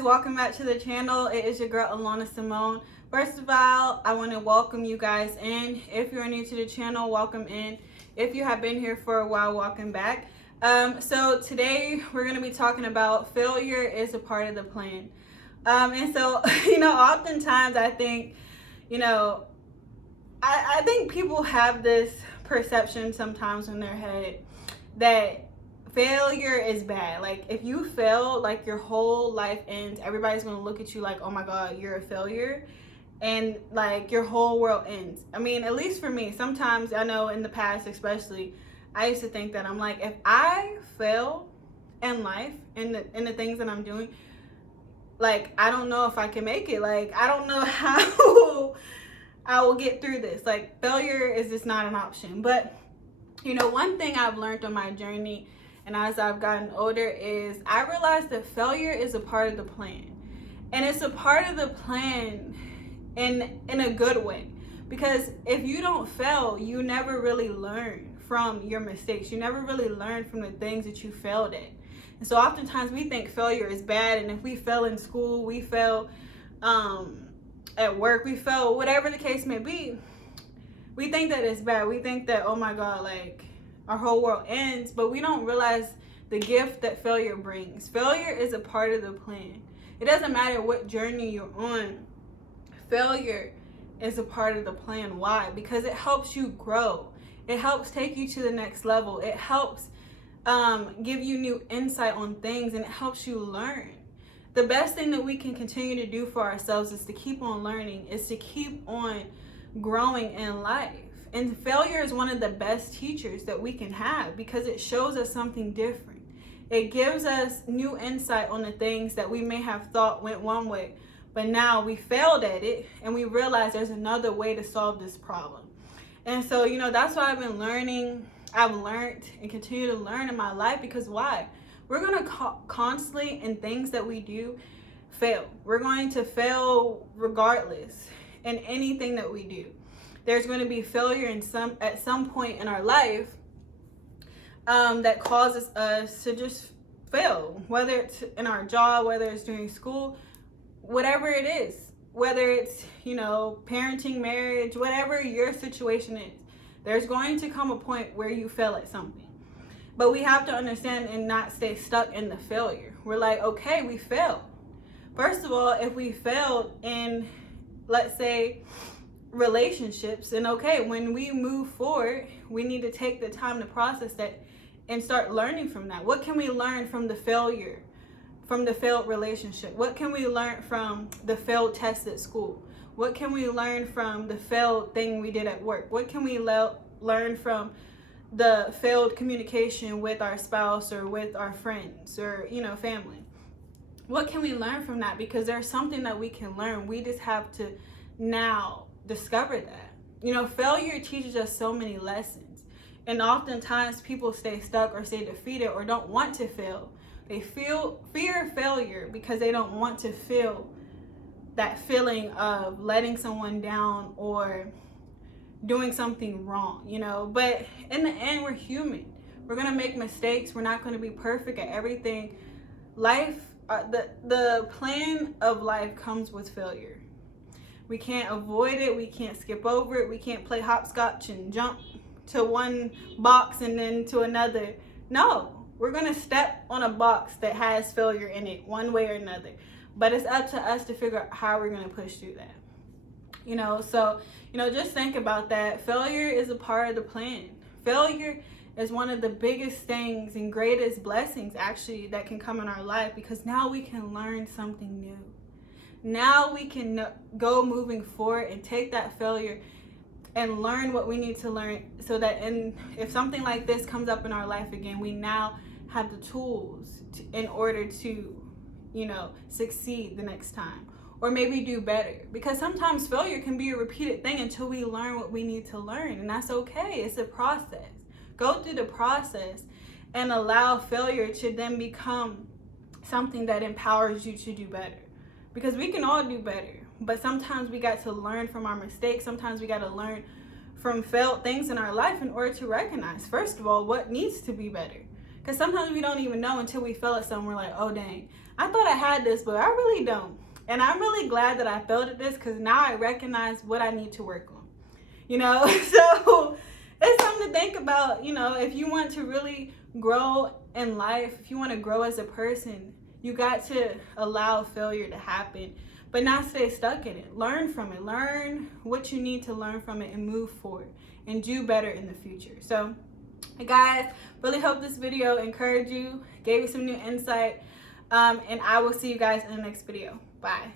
guys, welcome back to the channel. It is your girl Alana Simone. First of all, I want to welcome you guys in. If you're new to the channel, welcome in. If you have been here for a while, welcome back. So today we're going to be talking about failure is a part of the plan. And so, oftentimes I think, I think people have this perception sometimes in their head that failure is bad. Like, if you fail, like, your whole life ends. Everybody's gonna look at you like, oh my god, you're a failure, and like your whole world ends. I mean, at least for me, sometimes, I know in the past especially, I used to think that, I'm like, if I fail in life, in the things that I'm doing, like, I don't know if I can make it. Like, I don't know how I will get through this. Like, failure is just not an option. But one thing I've learned on my journey and as I've gotten older is I realized that failure is a part of the plan. And it's a part of the plan in a good way. Because if you don't fail, you never really learn from your mistakes. You never really learn from the things that you failed at. And so oftentimes we think failure is bad. And if we fail in school, we fail at work, we fail, whatever the case may be, we think that it's bad. We think that, oh my god, like, our whole world ends, but we don't realize the gift that failure brings. Failure is a part of the plan. It doesn't matter what journey you're on. Failure is a part of the plan. Why? Because it helps you grow. It helps take you to the next level. It helps give you new insight on things, and it helps you learn. The best thing that we can continue to do for ourselves is to keep on learning, is to keep on growing in life. And failure is one of the best teachers that we can have because it shows us something different. It gives us new insight on the things that we may have thought went one way, but now we failed at it and we realize there's another way to solve this problem. And so, that's why I've been learning. I've learned and continue to learn in my life, because why? We're going to constantly, in things that we do, fail. We're going to fail regardless in anything that we do. There's going to be failure at some point in our life that causes us to just fail, whether it's in our job, whether it's during school, whatever it is, whether it's, parenting, marriage, whatever your situation is, there's going to come a point where you fail at something. But we have to understand and not stay stuck in the failure. We're like, okay, we failed. First of all, if we failed in, let's say, relationships, and okay, when we move forward, we need to take the time to process that and start learning from that. What can we learn from the failure, from the failed relationship? What can we learn from the failed test at school? What can we learn from the failed thing we did at work? What can we learn from the failed communication with our spouse or with our friends or family? What can we learn from that? Because there's something that we can learn. We just have to now discover that. Failure teaches us so many lessons, and oftentimes people stay stuck or stay defeated or don't want to fail. They fear failure because they don't want to feel that feeling of letting someone down or doing something wrong, but in the end, we're human. We're gonna make mistakes. We're not gonna be perfect at everything. Life, the plan of life comes with failure. We can't avoid it. We can't skip over it. We can't play hopscotch and jump to one box and then to another. No, we're going to step on a box that has failure in it one way or another. But it's up to us to figure out how we're going to push through that. So, just think about that. Failure is a part of the plan. Failure is one of the biggest things and greatest blessings, actually, that can come in our life, because now we can learn something new. Now we can go moving forward and take that failure and learn what we need to learn, so that if something like this comes up in our life again, we now have the tools in order to, succeed the next time, or maybe do better. Because sometimes failure can be a repeated thing until we learn what we need to learn, and that's okay. It's a process. Go through the process and allow failure to then become something that empowers you to do better. Because we can all do better, but sometimes we got to learn from our mistakes. Sometimes we got to learn from failed things in our life in order to recognize, first of all, what needs to be better. Because sometimes we don't even know until we feel it something. We're like, oh dang, I thought I had this, but I really don't. And I'm really glad that I felt this, because now I recognize what I need to work on. You know, so it's something to think about. You know, if you want to really grow in life, if you want to grow as a person, you got to allow failure to happen, but not stay stuck in it. Learn from it. Learn what you need to learn from it and move forward and do better in the future. So, guys, really hope this video encouraged you, gave you some new insight, and I will see you guys in the next video. Bye.